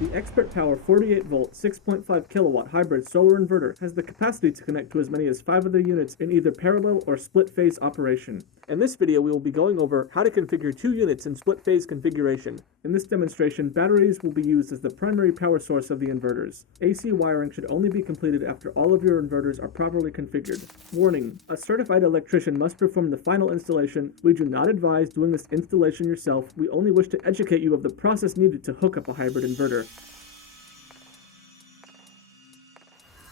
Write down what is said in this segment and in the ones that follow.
The ExpertPower 48-volt 6.5 kilowatt hybrid solar inverter has the capacity to connect to as many as 5 other units in either parallel or split-phase operation. In this video, we will be going over how to configure 2 units in split-phase configuration. In this demonstration, batteries will be used as the primary power source of the inverters. AC wiring should only be completed after all of your inverters are properly configured. Warning: a certified electrician must perform the final installation. We do not advise doing this installation yourself. We only wish to educate you of the process needed to hook up a hybrid inverter.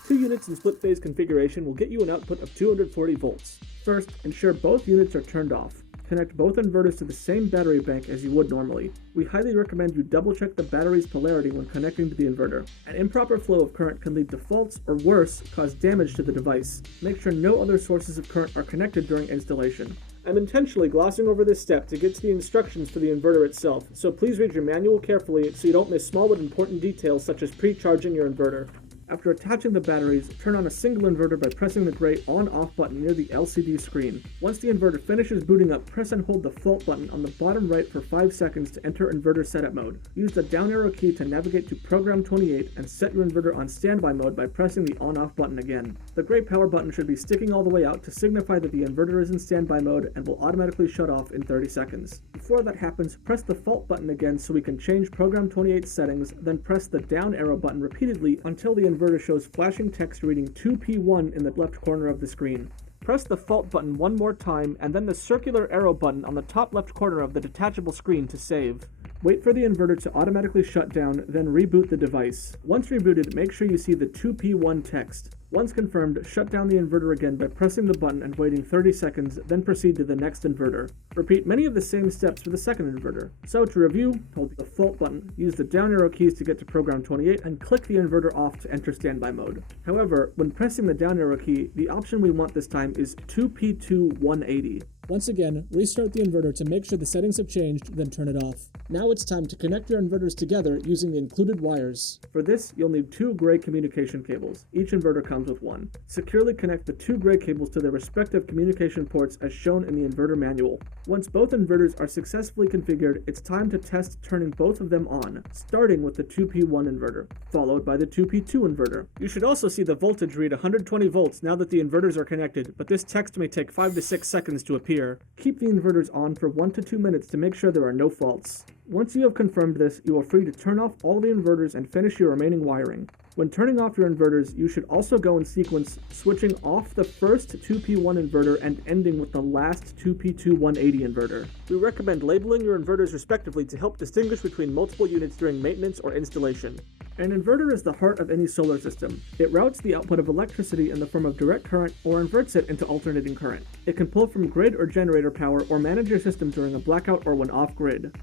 2 units in split-phase configuration will get you an output of 240 volts. First, ensure both units are turned off. Connect both inverters to the same battery bank as you would normally. We highly recommend you double-check the battery's polarity when connecting to the inverter. An improper flow of current can lead to faults, or worse, cause damage to the device. Make sure no other sources of current are connected during installation. I'm intentionally glossing over this step to get to the instructions for the inverter itself, so please read your manual carefully so you don't miss small but important details such as pre-charging your inverter. After attaching the batteries, turn on a single inverter by pressing the gray on-off button near the LCD screen. Once the inverter finishes booting up, press and hold the fault button on the bottom right for 5 seconds to enter inverter setup mode. Use the down arrow key to navigate to program 28 and set your inverter on standby mode by pressing the on-off button again. The gray power button should be sticking all the way out to signify that the inverter is in standby mode and will automatically shut off in 30 seconds. Before that happens, press the fault button again so we can change program 28 settings, then press the down arrow button repeatedly until the inverter shows flashing text reading 2P1 in the left corner of the screen. Press the fault button one more time and then the circular arrow button on the top left corner of the detachable screen to save. Wait for the inverter to automatically shut down, then reboot the device. Once rebooted, make sure you see the 2P1 text. Once confirmed, shut down the inverter again by pressing the button and waiting 30 seconds, then proceed to the next inverter. Repeat many of the same steps for the second inverter. So to review, hold the fault button, use the down arrow keys to get to program 28, and click the inverter off to enter standby mode. However, when pressing the down arrow key, the option we want this time is 2P2 180. Once again, restart the inverter to make sure the settings have changed, then turn it off. Now it's time to connect your inverters together using the included wires. For this, you'll need 2 gray communication cables. Each inverter comes with 1. Securely connect the 2 gray cables to their respective communication ports as shown in the inverter manual. Once both inverters are successfully configured, it's time to test turning both of them on, starting with the 2P1 inverter, followed by the 2P2 inverter. You should also see the voltage read 120 volts now that the inverters are connected, but this text may take 5 to 6 seconds to appear. Keep the inverters on for 1 to 2 minutes to make sure there are no faults. Once you have confirmed this, you are free to turn off all the inverters and finish your remaining wiring. When turning off your inverters, you should also go in sequence, switching off the first 2P1 inverter and ending with the last 2P2 180 inverter. We recommend labeling your inverters respectively to help distinguish between multiple units during maintenance or installation. An inverter is the heart of any solar system. It routes the output of electricity in the form of direct current or inverts it into alternating current. It can pull from grid or generator power or manage your system during a blackout or when off-grid.